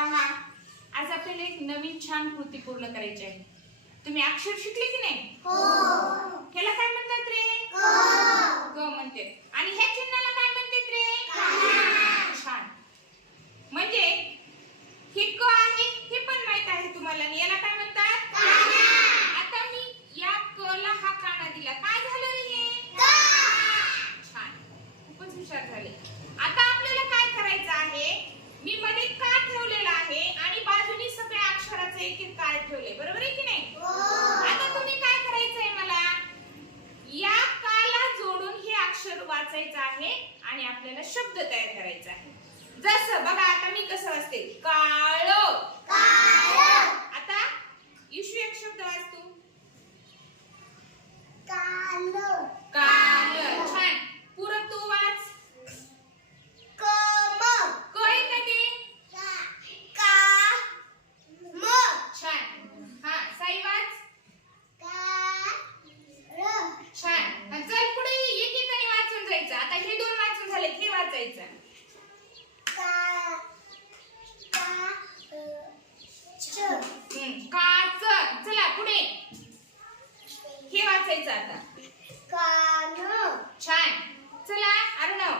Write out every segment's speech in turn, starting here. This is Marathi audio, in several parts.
पहा. आज आपल्याला एक नवीन छान कृती पूर्ण करायची आहे. तुम्ही अक्षर शिकले की नाही? ह्याला काय म्हणतात रे? ग म्हणते आणि ह्या चिन्हाला काय म्हणतात रे छान म्हणजे हे क आहे हे पण माहीत आहे तुम्हाला आणि याला काय म्हणतात आता मी या क ला हा काना दिला काय झालं रे हे छान खूपच हुशार झाले आता आपल्याला काय करायचं आहे मी मध्ये का ठेवलेला आहे आणि बाजूनी सगळ्या कार्ड ठेवले बरोबर आहे की नाही? आता तुम्ही काय करायचंय मला? या काला जोडून हे अक्षर वाचायचं आहे आणि आपल्याला शब्द तयार करायचा आहे. जसं बघा आता मी कसं वाचते? काळ. आता इशू एक शब्द वाचतो काल छान पुरं तू वाच कळ का ते छान हा साई वाच छान हा, चल पुढे एक एकाने वाचून जायचं आता हे दोन वाचून झाले हे वाचायचं हम्म, काच चला पुढे वाचायचं आता छान. चला अर्णव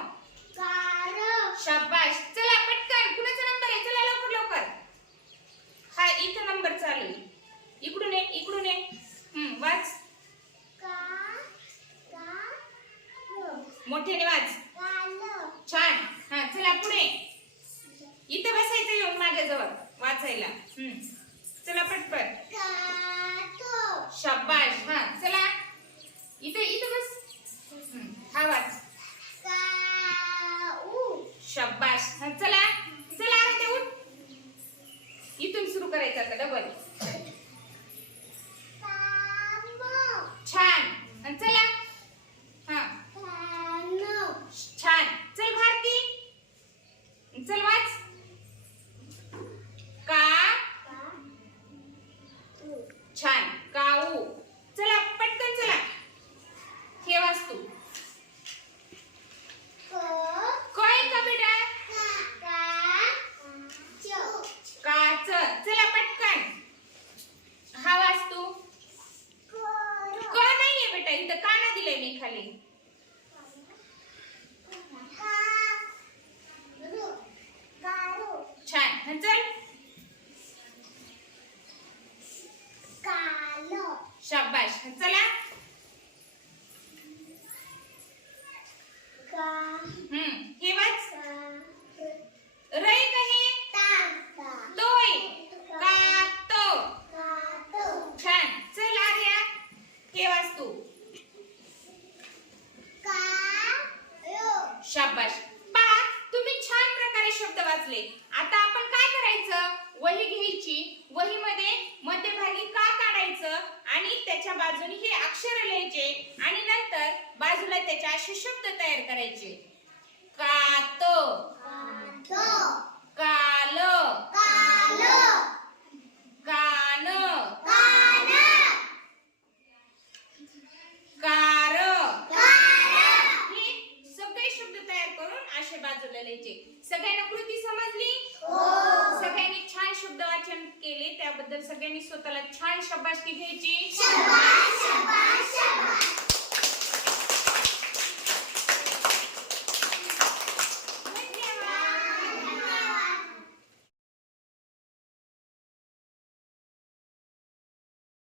शाबाश चला पटकन. कुणाचा नंबर आहे? चला लवकर लवकर. हा इथं नंबर चालू आहे. इकडून ये इकडून ये. हम्म, वाच. मोठ्याने वाच. छान. हा चला पुढे. इथं बसायचं येऊन माझ्याजवळ. वाचायला. हम्म. चला पटपट शाबाश हा चला इथं इथं बस हम्म, हा वाच शाबाश हा चला चला अरे ते उठ इथून सुरू करायचं आता डबल Mary शाबाश पहा तुम्ही छान प्रकारे शब्द वाचले. आता आपण काय करायचं? वही घ्यायची. वहीमध्ये मध्यभागी का काढायचं? आणि त्याच्या बाजूने हे अक्षर लिहायचे. आणि नंतर बाजूला त्याचे असे शब्द तयार करायचे. कात. तो कान कार हे सगळे तयार करून असे बाजूला लिहायचे. सगळ्यांना कृती समजली? सगळ्यांनी छान शब्द वाचन केले. त्याबद्दल सगळ्यांनी स्वतःला छान शब्बासकी घ्यायची